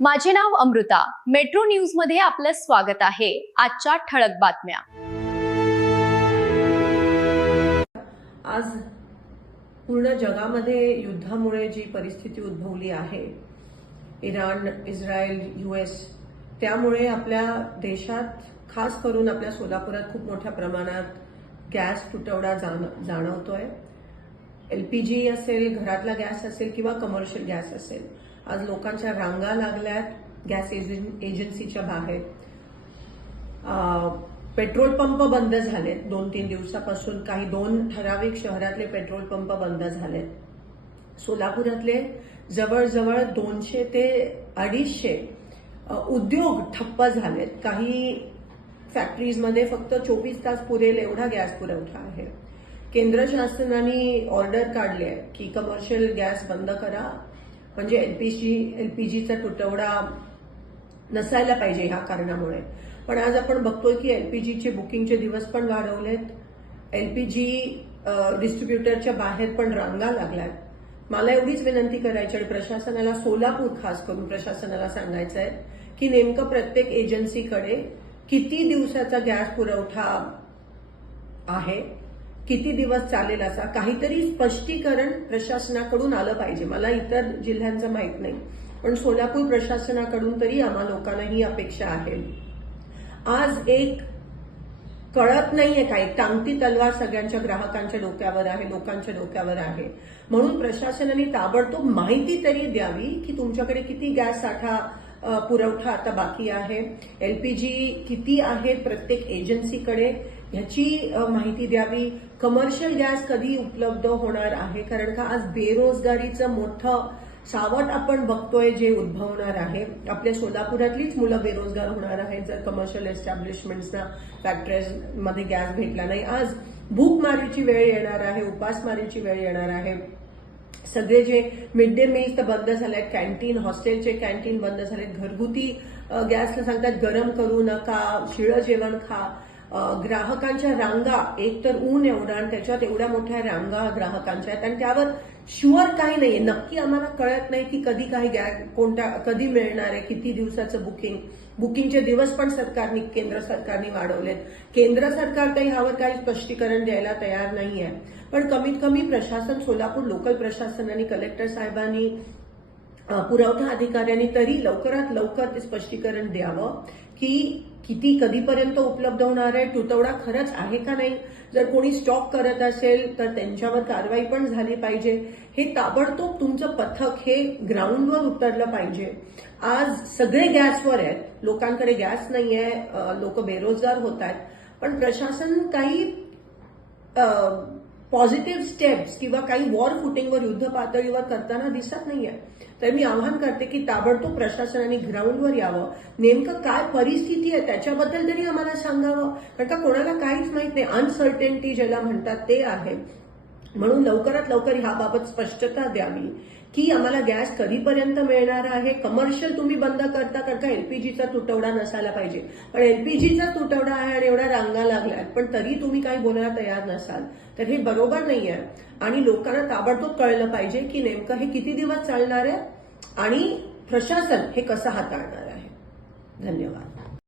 माझे नाव Amruta. Metro news मध्ये आपलं स्वागत आहे. आजच्या ठळक बातम्या. आज पूर्ण जगामध्ये युद्धामुळे जी परिस्थिती उद्भवली आहे, इराण, इस्रायल, US, त्यामुळे आपल्या देशात खास करून आपल्या सोलापुरात खूप मोठ्या प्रमाणात गॅस तुटवडा जाणवतोय. LPG असेल, घरातला गॅस असेल किंवा कमर्शियल गॅस असेल. आज लोकांच्या रांगा लागल्यात गॅस एजन्सीच्या बाहेर. पेट्रोल पंप बंद झालेत 2-3 दिवसापासून. काही 2 ठराविक शहरातले पेट्रोल पंप बंद झालेत. सोलापुरातले जवळजवळ 200 ते 250 उद्योग ठप्प झालेत. काही फॅक्टरीजमध्ये फक्त 24 तास पुरेल एवढा गॅस पुरवठा आहे. केंद्र शासनाने ऑर्डर काढली आहे की कमर्शियल गॅस बंद करा, म्हणजे एलपीजीचा तुटवडा नसायला पाहिजे ह्या कारणामुळे. पण आज आपण बघतोय की एलपीजीचे बुकिंगचे दिवस पण वाढवलेत. एलपीजी डिस्ट्रीब्युटरच्या बाहेर पण रांगा लागल्यात. मला एवढीच विनंती करायची आणि प्रशासनाला, सोलापूर खास करून प्रशासनाला सांगायचं आहे की नेमकं प्रत्येक एजन्सीकडे किती दिवसाचा गॅस पुरवठा आहे, किती दिवस चालेल, असा काहीतरी स्पष्टीकरण प्रशासनाकडून आलं पाहिजे. मला इतर जिल्ह्यांचं माहित नाही, पण सोलापूर प्रशासनाकडून तरी आम्हा लोकांना ही अपेक्षा आहे. आज एक कळत नाहीये काय, टांगती तलवार सगळ्यांच्या ग्राहकांच्या डोक्यावर आहे, लोकांच्या डोक्यावर आहे. म्हणून प्रशासनाने ताबडतोब माहिती तरी द्यावी की तुमच्याकडे किती गॅस साठा पुरवठा आता बाकी आहे, एलपीजी किती आहे प्रत्येक एजन्सीकडे, ह्याची माहिती द्यावी. कमर्शियल गॅस कधी उपलब्ध होणार आहे, कारण का आज बेरोजगारीचं मोठं सावट आपण बघतोय जे उद्भवणार आहे. आपल्या सोलापुरातलीच मुलं बेरोजगार होणार आहेत जर कमर्शियल एस्टॅब्लिशमेंट्सना, फॅक्टरीजमध्ये गॅस भेटला नाही. आज भूकमारीची वेळ येणार आहे, उपासमारीची वेळ येणार आहे. सगळे जे मिड डे मील्स तर बंद झालेत, कॅन्टीन, हॉस्टेलचे कॅन्टीन बंद झालेत. घरगुती गॅसला सांगतात गरम करू नका, शिळं जेवण खा. ग्राहकांच्या रांगा, एक तर ऊन एवढं आणि त्याच्यात एवढ्या मोठ्या रांगा ग्राहकांच्या आहेत आणि त्यावर शुअर काही नाहीये. नक्की आम्हाला कळत नाही की कधी काही कधी मिळणार आहे, किती दिवसाचं बुकिंगचे दिवस पण केंद्र सरकारने वाढवलेत. केंद्र सरकार काही ह्यावर काही स्पष्टीकरण द्यायला तयार नाहीये. पण कमीत कमी प्रशासन, सोलापूर लोकल प्रशासनाने, कलेक्टर साहेबांनी, पुरवठा अधिकाऱ्यांनी तरी लवकरात लवकर ते स्पष्टीकरण द्यावं की किती कधीपर्यंत उपलब्ध होणार आहे, तुटवडा खरंच आहे का नाही. जर कोणी स्टॉक करत असेल तर त्यांच्यावर कारवाई पण झाली पाहिजे. हे ताबडतोब तुमचं पथक हे ग्राउंडवर उतरलं पाहिजे. आज सगळे गॅसवर आहेत, लोकांकडे गॅस नाहीये, लोक बेरोजगार होत आहेत. पण प्रशासन काही पॉझिटिव्ह स्टेप्स किंवा काही वॉर फुटिंगवर, युद्ध पातळीवर करताना दिसत नाहीये. तर मी आवाहन करते की ताबडतोब प्रशासनाने ग्राउंडवर यावं. नेमकं काय परिस्थिती आहे त्याच्याबद्दल तरी आम्हाला सांगावं, कारण का कोणाला काहीच माहित नाही. अनसर्टेनिटी ज्याला म्हणतात ते आहे. म्हणून लवकरात लवकर ह्याबाबत स्पष्टता द्यावी की आम्हाला गॅस कधीपर्यंत मिळणार आहे. कमर्शियल तुम्ही बंद करता, कारण का एलपीजीचा तुटवडा नसायला पाहिजे. पण एलपीजीचा तुटवडा आहे आणि एवढ्या रांगा लागल्यात, पण तरी तुम्ही काही बोलायला तयार नसाल, तर हे बरोबर नाहीये. आणि लोकांना ताबडतोब कळलं पाहिजे की नेमकं हे किती दिवस चालणार आहे आणि प्रशासन हे कसं हाताळणार आहे. धन्यवाद.